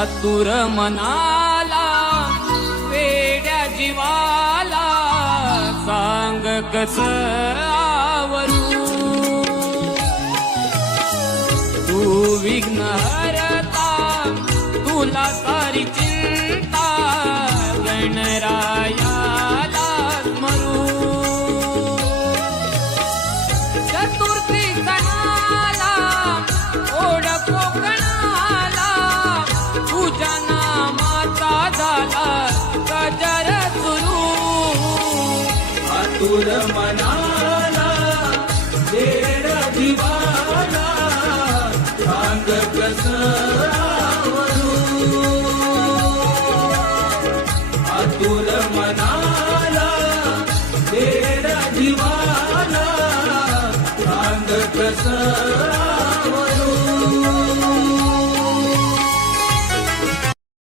आतुर मनाला वेड्या जीवाला सांग कस आवरू तू विघ्न हरता तुला सारी चिंता गणरायाला स्मरू चतुर्थी सणाला ओढ कोकणाला तुझ्या नामाचा झाला गजर सुरू आतुर मनाला वेड्या जीवाला सांग कस आवरू आतुर मनाला वेड्या जीवाला सांग कस